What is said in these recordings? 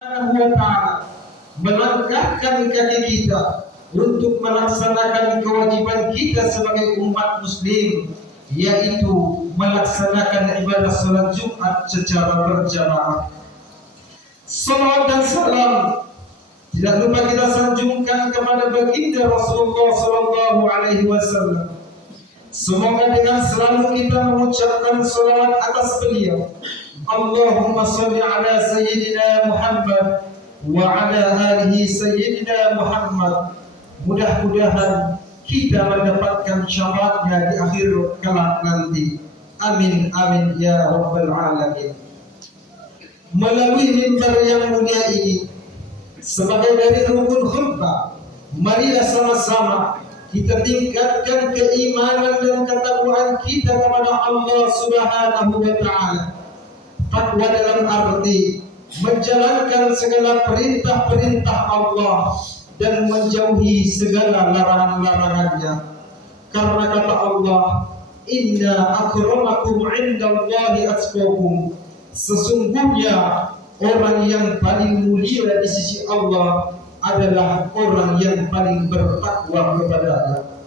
Subhanahu wa ta'ala melangkahkan kaki kita untuk melaksanakan kewajiban kita sebagai umat muslim, yaitu melaksanakan ibadah salat Jumat secara berjamaah. Salawat dan salam tidak lupa kita sanjungkan kepada baginda Rasulullah sallallahu alaihi wasallam. Semoga dengan selalu kita mengucapkan salawat atas beliau. Allahumma salli ala sayyidina Muhammad wa ala alihi sayyidina Muhammad. Mudah-mudahan kita mendapatkan syafaatnya di akhir kelak nanti. Amin amin ya rabbal alamin. Melalui mimbar yang mulia ini, sebagai dari rukun khutbah, marilah sama-sama kita tingkatkan keimanan dan ketakwaan kita kepada Allah Subhanahu wa ta'ala. Takwa dalam arti menjalankan segala perintah-perintah Allah dan menjauhi segala larangan-larangannya. Karena kata Allah, inna akramakum indallahi atqakum. Sesungguhnya orang yang paling mulia di sisi Allah adalah orang yang paling bertakwa kepadanya.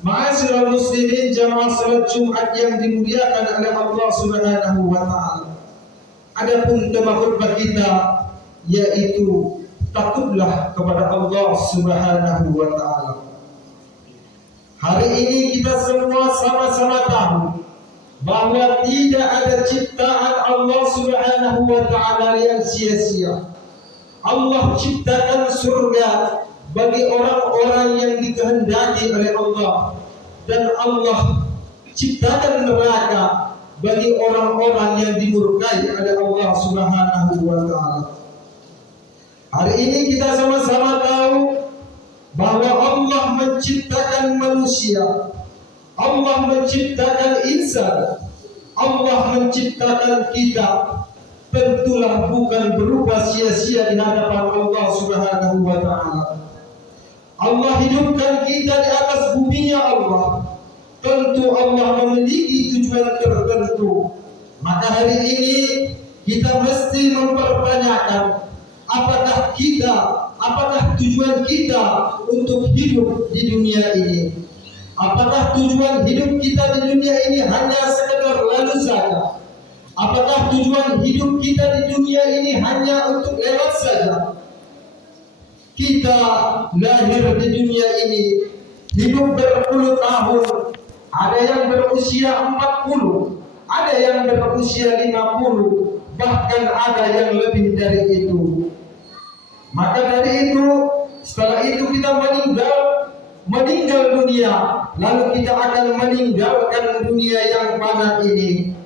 Ma'asyiral muslimin, jamaah salat Jumat yang dimuliakan oleh Allah Subhanahu wa ta'ala. Adapun tema khutbah kita yaitu takutlah kepada Allah Subhanahu wa ta'ala. Hari ini kita semua sama-sama tahu bahwa tidak ada ciptaan Allah Subhanahu wa ta'ala yang sia-sia. Allah ciptakan surga bagi orang-orang yang dikehendaki oleh Allah, dan Allah ciptakan neraka bagi orang-orang yang dimurkai oleh Allah Subhanahu wa ta'ala. Hari ini kita sama-sama tahu bahwa Allah menciptakan manusia, Allah menciptakan insan, Allah menciptakan kita. Tentulah bukan berupa sia-sia di hadapan Allah Subhanahu wa ta'ala. Allah hidupkan kita di atas buminya Allah. Tentu Allah memiliki tujuan tertentu. Maka hari ini kita mesti mempertanyakan apakah tujuan kita untuk hidup di dunia ini. Apakah tujuan hidup kita di dunia ini hanya sekedar lalu saja? Apakah tujuan hidup kita di dunia ini hanya untuk lewat saja? Kita lahir di dunia ini, hidup berpuluh tahun. Ada yang berusia 40, ada yang berusia 50, bahkan ada yang lebih dari itu. Maka dari itu, setelah itu kita meninggal dunia, lalu kita akan meninggalkan dunia yang fana ini.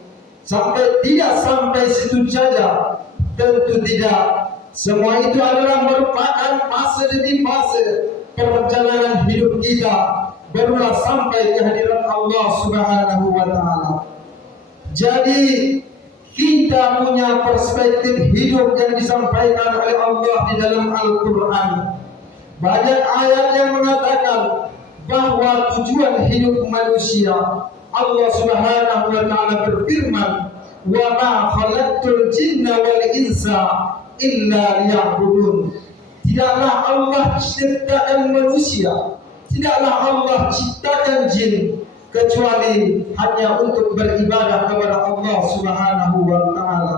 Tidak sampai situ saja, tentu tidak. Semua itu adalah merupakan fase demi fase perjalanan hidup kita, barulah sampai kehadiran Allah Subhanahu wa ta'ala. Jadi kita punya perspektif hidup yang disampaikan oleh Allah di dalam Al-Quran. Banyak ayat yang mengatakan bahwa tujuan hidup manusia, Allah Subhanahu wa ta'ala berfirman, "Wa ma khalaqtul jinna wal insa illa liya'budun." Tidaklah Allah ciptakan manusia, tidaklah Allah ciptakan jin kecuali hanya untuk beribadah kepada Allah Subhanahu wa ta'ala.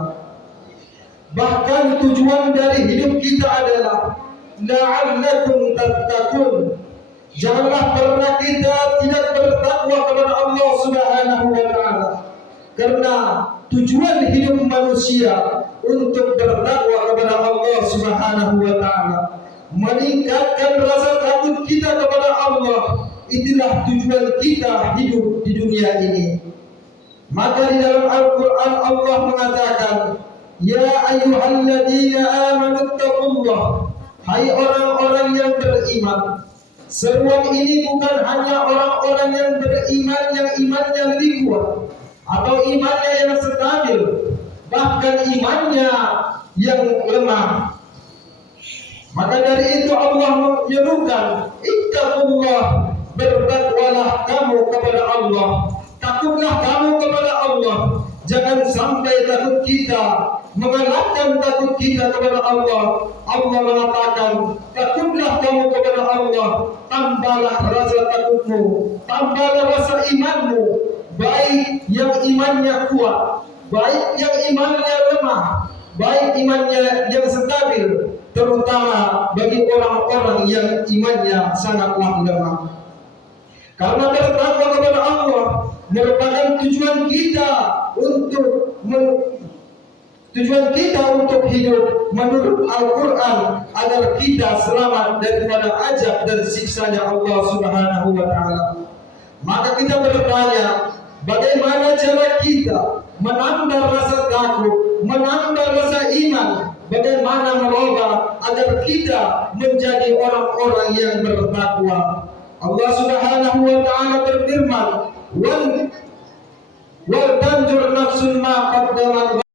Bahkan tujuan dari hidup kita adalah la'allakum tattaqun. Janganlah pernah kita tidak bertakwa kepada Allah Subhanahu wa ta'ala. Karena tujuan hidup manusia untuk bertakwa kepada Allah Subhanahu wa ta'ala, meningkatkan rasa takut kita kepada Allah. Itulah tujuan kita hidup di dunia ini. Maka di dalam Al-Quran Allah mengatakan, "Ya ayyuhalladzina amanu taqullah." Hai orang-orang yang beriman. Seruan ini bukan hanya orang-orang yang beriman yang imannya lebih kuat atau imannya yang stabil, bahkan imannya yang lemah. Maka dari itu Allah menyerukan, ittaqullah, bertakwalah kamu kepada Allah, takutlah kamu kepada Allah. Jangan sampai takut kita mengalahkan takut kita kepada Allah. Allah mengatakan, takutlah kamu kepada Allah, tambahlah rasa takutmu, tambahlah rasa imanmu, baik yang imannya kuat, baik yang imannya lemah, baik imannya yang stabil, terutama bagi orang-orang yang imannya sangatlah lemah. Karena bertakwa kepada Allah merupakan tujuan kita untuk hidup menurut Al-Quran agar kita selamat daripada azab dan siksanya Allah Subhanahu wa Ta'ala. Maka kita bertanya, bagaimana cara kita menambah rasa takut, menambah rasa iman, bagaimana merubah agar kita menjadi orang-orang yang bertakwa. Allah Subhanahu wa Ta'ala berfirman, wal tanzur nafsun ma qaddamat